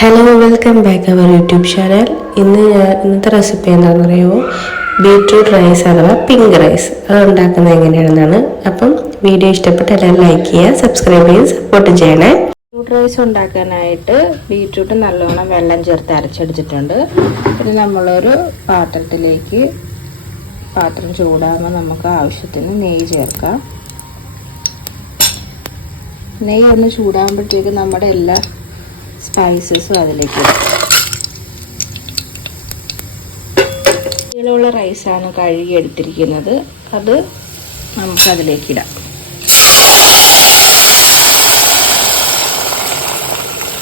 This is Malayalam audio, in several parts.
Hello welcome back our YouTube channel ഇന്ന് ഞാൻ ഇന്നത്തെ റെസിപ്പി എന്താണെന്ന് പറയുമോ ബീട്രൂട്ട് റൈസ് അഥവാ പിങ്ക് റൈസ് അത് ഉണ്ടാക്കുന്നത് എങ്ങനെയാണെന്നാണ്. അപ്പം വീഡിയോ ഇഷ്ടപ്പെട്ട എല്ലാവരും ലൈക്ക് ചെയ്യുക സബ്സ്ക്രൈബ് ചെയ്ത് സപ്പോർട്ട് ചെയ്യണേ. ബീട്രൂട്ട് റൈസ് ഉണ്ടാക്കാനായിട്ട് ബീട്രൂട്ട് നല്ലോണം വെള്ളം ചേർത്ത് അരച്ചെടുത്തിട്ടുണ്ട്. ഇത് നമ്മളൊരു പാത്രത്തിലേക്ക് പാത്രം ചൂടാകുമ്പോൾ നമുക്ക് ആവശ്യത്തിന് നെയ്യ് ചേർക്കാം. നെയ്യ് ഒന്ന് ചൂടാകുമ്പോഴത്തേക്ക് നമ്മുടെ എല്ലാ സ്പൈസസും അതിലേക്ക് ഇതിലുള്ള റൈസാണ് കഴുകി എടുത്തിരിക്കുന്നത്. അത് നമുക്ക് അതിലേക്ക് ഇടാം.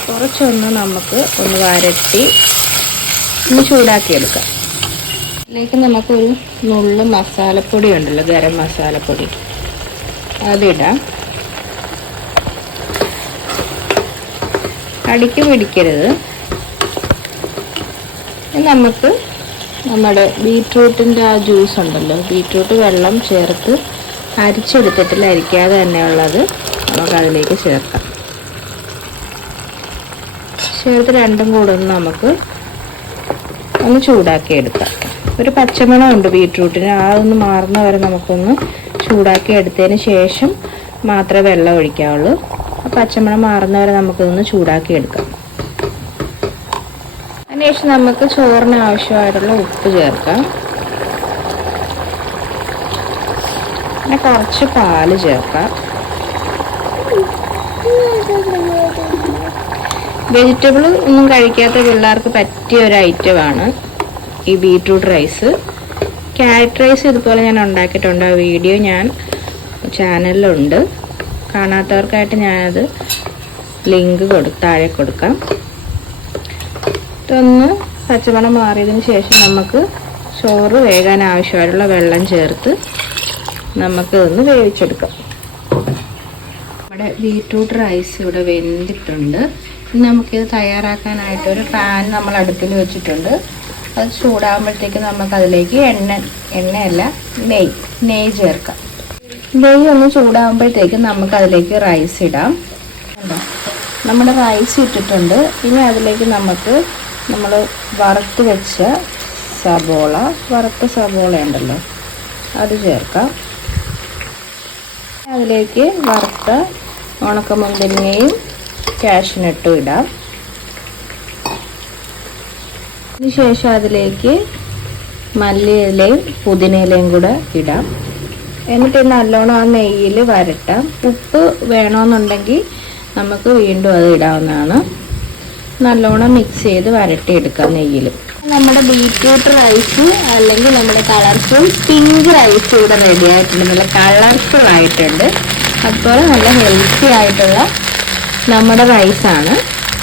കുറച്ചൊന്ന് നമുക്ക് ഒന്ന് വരട്ടി ഒന്ന് ചൂടാക്കിയെടുക്കാം. അതിലേക്ക് നമുക്കൊരു നുള്ളു മസാലപ്പൊടി ഉണ്ടല്ലോ ഗരം മസാലപ്പൊടി. അതിടാം. അടിക്ക് പിടിക്കരുത്. നമുക്ക് നമ്മുടെ ബീട്രൂട്ടിന്റെ ആ ജ്യൂസ് ഉണ്ടല്ലോ ബീട്രൂട്ട് വെള്ളം ചേർത്ത് അരിച്ചെടുത്തിട്ടില്ല അരിക്കാതെ തന്നെയുള്ളത് നമുക്കതിലേക്ക് ചേർക്കാം. ചേർത്ത് രണ്ടും കൂടെ ഒന്ന് നമുക്ക് ഒന്ന് ചൂടാക്കി എടുക്കാം ഒരു പച്ചമണം ഉണ്ട് ബീട്രൂട്ടിന് ആ ഒന്ന് മാറുന്ന വരെ നമുക്കൊന്ന് ചൂടാക്കി എടുത്തതിന് ശേഷം മാത്രമേ വെള്ളം ഒഴിക്കാവുള്ളൂ. ആ പച്ചമണം മാറുന്ന വരെ നമുക്കൊന്ന് ചൂടാക്കി എടുക്കാം. അതിനുശേഷം നമുക്ക് ചോറിന് ആവശ്യമായിട്ടുള്ള ഉപ്പ് ചേർക്കാം. പിന്നെ കുറച്ച് പാൽ ചേർക്കാം. വെജിറ്റബിൾ ഒന്നും കഴിക്കാത്ത പിള്ളേർക്ക് പറ്റിയ ഒരു ഐറ്റമാണ് ഈ ബീട്രൂട്ട് റൈസ്. ക്യാരറ്റ് റൈസ് ഇതുപോലെ ഞാൻ ഉണ്ടാക്കിയിട്ടുണ്ട്. ആ വീഡിയോ ഞാൻ ചാനലിലുണ്ട്. കാണാത്തവർക്കായിട്ട് ഞാനത് ലിങ്ക് കൊടു താഴെ കൊടുക്കാം. ഇതൊന്ന് പച്ചമണം മാറിയതിന് ശേഷം നമുക്ക് ചോറ് വേകാൻ ആവശ്യമായിട്ടുള്ള വെള്ളം ചേർത്ത് നമുക്ക് ഇതൊന്ന് വേവിച്ചെടുക്കാം. നമ്മുടെ ബീട്രൂട്ട് റൈസ് ഇവിടെ വെന്തിട്ടുണ്ട്. നമുക്കിത് തയ്യാറാക്കാനായിട്ട് ഒരു പാൻ നമ്മൾ അടുപ്പിൽ വെച്ചിട്ടുണ്ട്. അത് ചൂടാകുമ്പോഴത്തേക്ക് നമുക്കതിലേക്ക് എണ്ണ എണ്ണയല്ല നെയ് നെയ് ചേർക്കാം. നെയ്യ് ഒന്ന് ചൂടാകുമ്പോഴത്തേക്ക് നമുക്ക് അതിലേക്ക് റൈസ് ഇടാം നമ്മുടെ റൈസ് ഇട്ടിട്ടുണ്ട്. ഇനി അതിലേക്ക് നമുക്ക് നമ്മൾ വറുത്ത് വെച്ച സബോള വറുത്ത സബോള ഉണ്ടല്ലോ അത് ചേർക്കാം. അതിലേക്ക് വറുത്ത ഉണക്കമുന്തിരിങ്ങയും കാഷ്നട്ടും ഇടാം. അതിനുശേഷം അതിലേക്ക് മല്ലിയിലയും പുതിനയിലയും കൂടെ ഇടാം. എന്നിട്ട് നല്ലോണം ആ നെയ്യിൽ വരട്ടാം. ഉപ്പ് വേണമെന്നുണ്ടെങ്കിൽ നമുക്ക് വീണ്ടും അത് ഇടാവുന്നതാണ്. നല്ലോണം മിക്സ് ചെയ്ത് വരട്ടിയെടുക്കാം നെയ്യിൽ നമ്മുടെ ബീറ്റ്റൂട്ട് റൈസ് അല്ലെങ്കിൽ നമ്മുടെ കളർഫുൾ പിങ്ക് റൈസ് ഇവിടെ റെഡി ആയിട്ടുണ്ട്. നല്ല കളർഫുൾ ആയിട്ടുണ്ട്. അപ്പോൾ നല്ല ഹെൽത്തി ആയിട്ടുള്ള നമ്മുടെ റൈസാണ്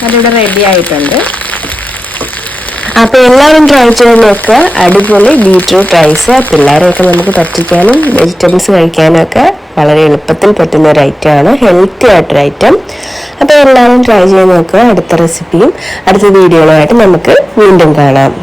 അതിവിടെ റെഡി ആയിട്ടുണ്ട്. അപ്പോൾ എല്ലാവരും ട്രൈ ചെയ്ത് നോക്കുക അടിപൊളി ബീട്രൂട്ട് റൈസ് പിള്ളേരെയൊക്കെ നമുക്ക് പറ്റിക്കാനും വെജിറ്റബിൾസ് കഴിക്കാനും ഒക്കെ വളരെ എളുപ്പത്തിൽ പറ്റുന്ന ഒരു ഐറ്റം ആണ്. ഹെൽത്തി ആയിട്ടൊരു ഐറ്റം അപ്പോൾ എല്ലാവരും ട്രൈ ചെയ്ത് നോക്കുക അടുത്ത റെസിപ്പിയും അടുത്ത വീഡിയോകളുമായിട്ട് നമുക്ക് വീണ്ടും കാണാം.